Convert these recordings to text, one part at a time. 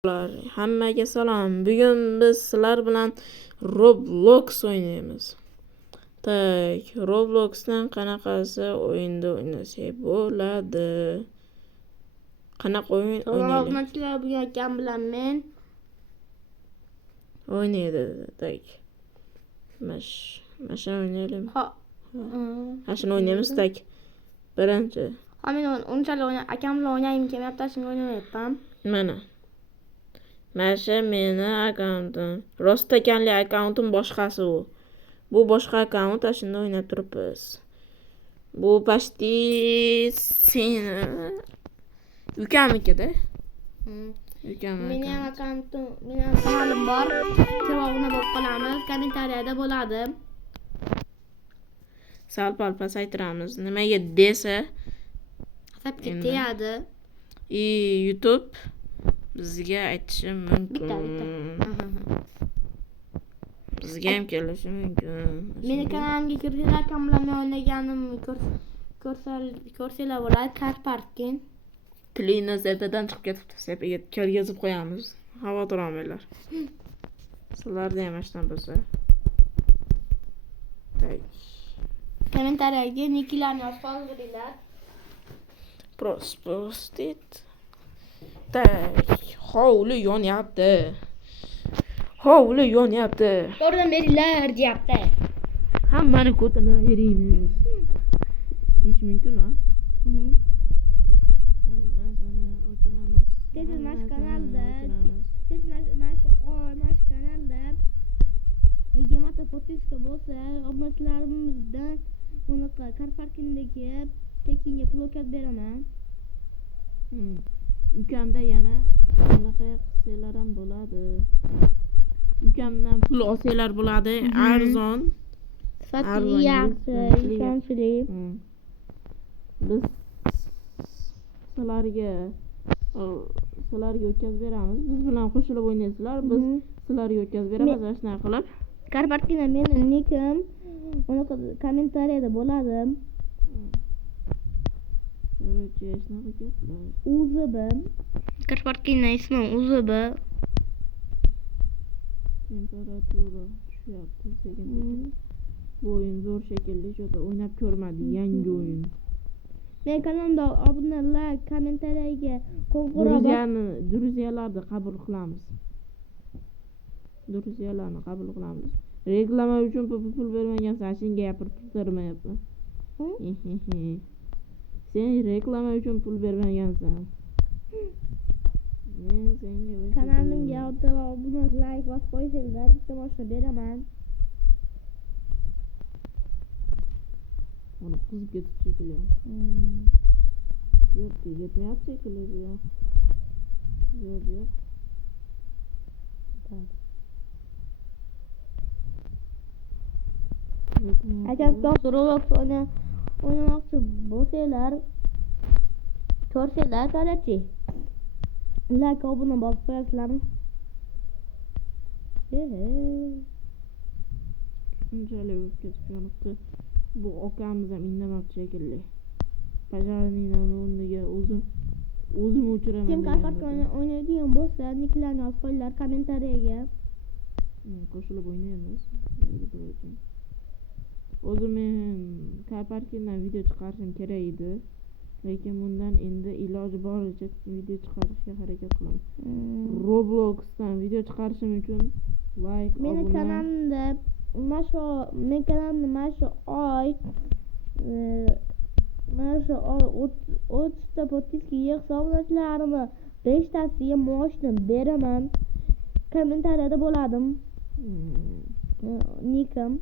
Hammaga salom. Bugun biz sizlar bilan Roblox o'ynaymiz. Tak, Robloxdan qanaqasi o'yinda o'ynasak bo'ladi? Qanaqa o'yin o'ynaylik? Robloxlar bugun akam bilan men O'ynaydi. Tak. Mashina o'ynaylik. Mashina o'ynaymiz tak. Birinchi. men unchalik akam bilan o'ynayim kelmayapti, shunga o'ynamayapman. Mana shu meni akkauntim. Rost ekanli akkauntim boshqasi u. Bu boshqa akkaunt, shunda o'ynab turibmiz. Bu почти seni ukamnikida. Mening ham akkauntim, mening ham kanalim bor. Javobini bo'lib qolamiz, kommentariyada bo'ladi. Sal-pal pasaytiramiz. Nimaga desa, Hisobga tegadi. YouTube bizga aytishi mumkin. Bizga ham kelishi mumkin. Meni kanalimga kirsanglar, akam bilan o'ynaganimni ko'rsanglar bo'ladi. Car parking. Tilini zerdadan chiqib ketibdi. Sepiga kelgazib qo'yamiz. Xavotir olmanglar. Sizlarda ham ashtan bo'lsa. Kommentariyaga nicklarni yozib qoldiringlar. Prospostit. Tak, hovli yonyapti. Hovli yonyapti. Yordam beringlar, deyapti. Hammani ko'tini eriymiz. Hech mumkin-a? Tez mana kanalda 20 podpiska bo'lsa, obunachilarimizdan unaqa car parkingdagi tekinga pul o'tkazib beraman. Ukamda yana bunaqa qilsanglar ham bo'ladi. Ukamdan pul olsanglar bo'ladi, arzon. Sifatli, yaxshi, ishonchli. Biz sizlarga o'tkazib beramiz. Biz bilan qo'shilib o'ynaysizlar, biz sizlarga o'tkazib beramiz, mana shunaqa qilib. Car parkingda mening nickim unaqa kommentariyada bo'ladi. UZB. Car parkingning ismi UZB. Temperatura tushyapti sekin. Bu o'yin zo'r shekilli, juda o'ynab ko'rmadi, yangi o'yin. Men kanalimda obuna, like, kommentariyaga qo'ng'iroq Druziyalarni qabul qilamiz. Druziyalarni qabul qilamiz. Reklama uchun pul bermagansan, senga gapirib turmayapman. Sen reklama uchun pul bermagansan. Men senga kanalimga obuna, like bosib qo'ysanglar, bitta mashina beraman. Onu kızıp getirip çekiliyor. Yok diye yetmeyip çekiliyor. Yok. Agar Roblox o'ynamoqchi bo'lsanglar, ko'rsanglar qarachi. Like, obuna bosib qo'yasizlarmi? Shunchalik o'tkazib yonibdi. Bu okamiz ham indamabdi shekilli. Bajarning o'rniga o'zim o'chiraman. Kim karparkani o'ynaydigan bo'lsa, nicklarni yozib qo'yinglar kommentariyaga. Qo'shilib o'ynaymiz. O'zim men karparkdan video chiqarishim kerak edi. Lekin bundan endi iloji boricha video chiqarishga harakat qilaman. Robloxdan video chiqarishim uchun like, meni kanalimda men kanalimni mana shu oy 30 ta podpiska yig'sa, obunachilarimni 5 tasiga maoshni beraman. Kommentariyada bo'ladim. Nikim.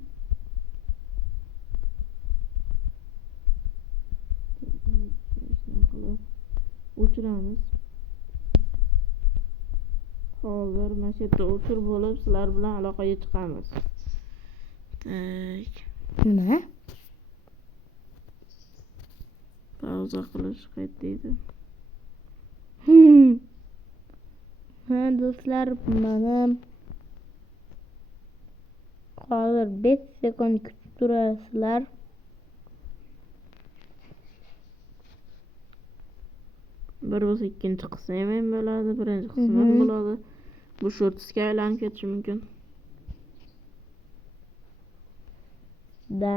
O'chiramiz. Hozir mana shu yerda o'chirib bo'lib, sizlar bilan aloqaga chiqamiz. Tak. Nima? Pauza qilish qaytdaydi. Ha, do'stlar, mana hozir 5 sekund kutib turasizlar. Bir bo'lsa ikkinchi qilsa ham bo'ladi, birinchi qilsa ham bo'ladi. Bu shortsga aylanib ketishi mumkin. Da.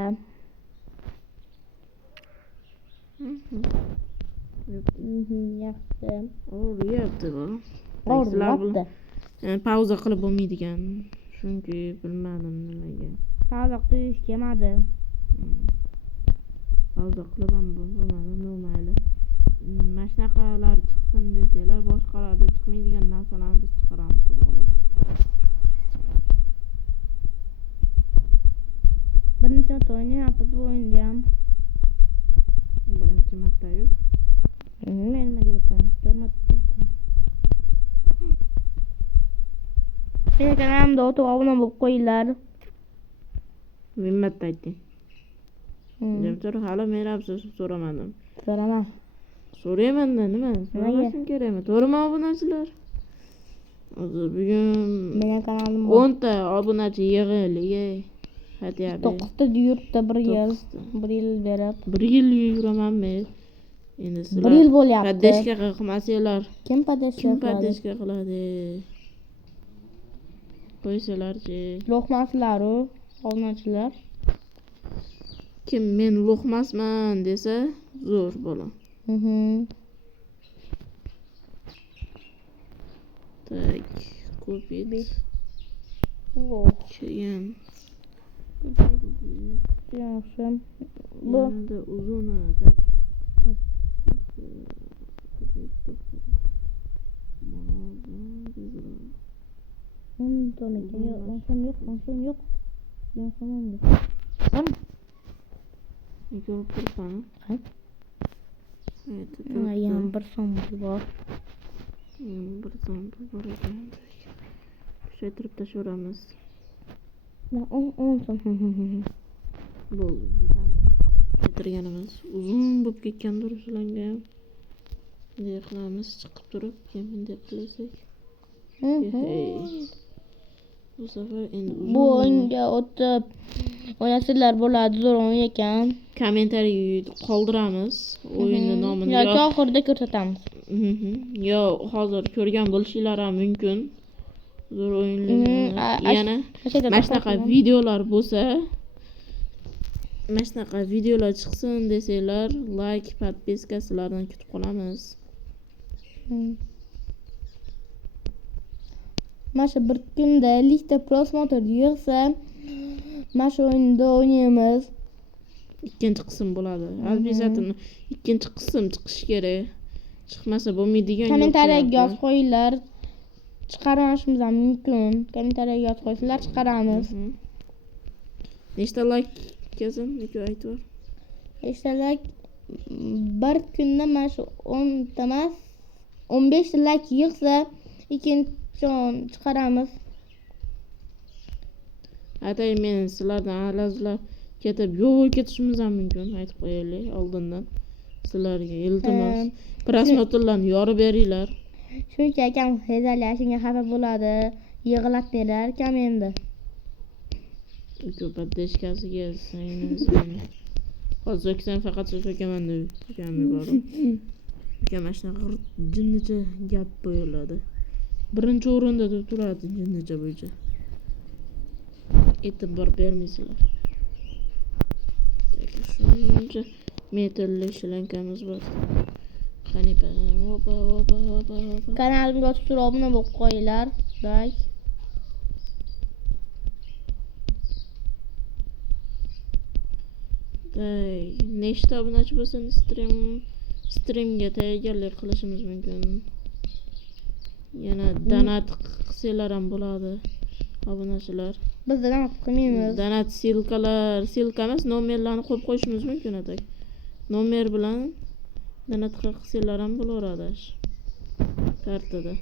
Yaxshi. O'ryapti bu. O'ryapti. Yani pauza qilib bo'lmaydigan. Chunki bilmadim nimaga. Pauza qilish kelmadi. Pauza qilib ham bo'lmadi, mayli. Mana shunaqalar chiqsin desalar, boshqalarda chiqmaydigan narsalarni biz chiqaramiz, xudo xohlasa. Birinchi marta o'ynayapti bu o'yinda ham. Birinchi marta-yu. Men nima deyapman? 4 marta deyapman. Mening kanalimda o'tib obuna bo'lib qo'yinglar. Men marta aytding. Demtir hali men afsus so'ramadim. So'rama. So'rayman-da, nima? So'ramashim kerakmi? To'g'rimi obunachilar? Hozir bugun Mening kanalim 10 ta obunachi yig'ildi. Hatyapti. 9 ta yurtda 1 yil berib. 1 yil yuraman men. Endi sizlar 1 yil bo'lyapti. Padeshka qilmasanglar. Kim padeshka qiladi? Qo'ysalarchi. Lo'qmasizlar-ku, obunachilar. Kim men lo'qmasman desa, zo'r bola. Tak, kupit. Keyin. Yaxshi. Bu Yanada uzuni tak. yo'q. Ko'rib turibman. Yana bir so'mbul bor. Bir so'mbul bor ekan. Kuchaytirib tashaveramiz. 10 so'm. Bo'ldi, yetadi. Kuchaytirganimiz uzun bo'lib ketgandir sizlarga ham. Bunday qilamiz, chiqib turib, keyin bunday qilasak. Bu safar endi uzun. Bu o'yinga o'tib o'ynasanglar bo'ladi, zo'r o'yin ekan. Kommentariy qoldiramiz. O'yinning nomini yoki oxirida ko'rsatamiz. Yo, hozir ko'rgan bo'lishinglar ham mumkin. Zo'r o'yinlar. Yana mana shunaqa videolar bo'lsa, mana shunaqa videolar chiqsin desanglar, like, podpiska sizlardan kutib qolamiz. Mana shu bir kunda 50 ta prosmotr yig'sa, mana shu o'yinda o'ynaymiz. Ikkinchi qism bo'ladi. Albatta ikkinchi qism chiqishi kerak. Chiqmasa bo'lmaydigan. Kommentariyaga yozib qo'yinglar. Chiqarishimiz ham mumkin. Kommentariyaga yozib qo'ysanglar chiqaramiz. Nechta like kelsin, nega aytib? Nechta like bir kunda mana shu 10 ta emas, 15 ta like yig'sa, ikkinchi chiqaramiz. Atay men sizlardan alazlar ketib yo'q ketishimiz ham mumkin, aytib qo'yaylik oldindan. Sizlarga iltimos prosmotrlarni yorib beringlar. Shuncha akam hezalashingga xafa bo'ladi, yig'lab berar kam endi. Ko'p deshkasiga sayni. Hozir o'ksan faqat so'kaman deb ukamni bor. Ukam mana shunaqa jinnicha gap qo'yiladi. Birinchi o'rinda turadi jinnicha bo'yicha. E'tibor bermaysizlar. Shuncha metrli shalankamiz bor. Qanipa, opa. Kanalimga o'tib turib obuna bo'lib qo'yinglar. Like. Nechta obunachi bo'lsa streamga tayyorgarlik qilishimiz mumkin. Yana donat qilsalar ham bo'ladi obunachilar. Biz donat qilmaymiz. Donat silka emas, nomerlarni qo'yib qo'yishimiz mumkin atak. Nomer bilan donat qilsalar ham bo'laveradi. Kartada.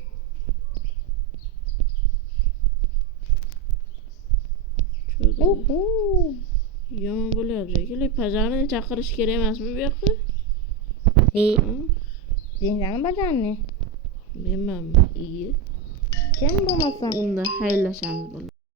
Yomon bo'lyapti shekilli. Pajarni chaqirish kerak emasmi bu yoqqa? Dengani bajarni. Menmanmi? Iyi. Kim bo'lmasa? Unda haylashamiz bo'ladi.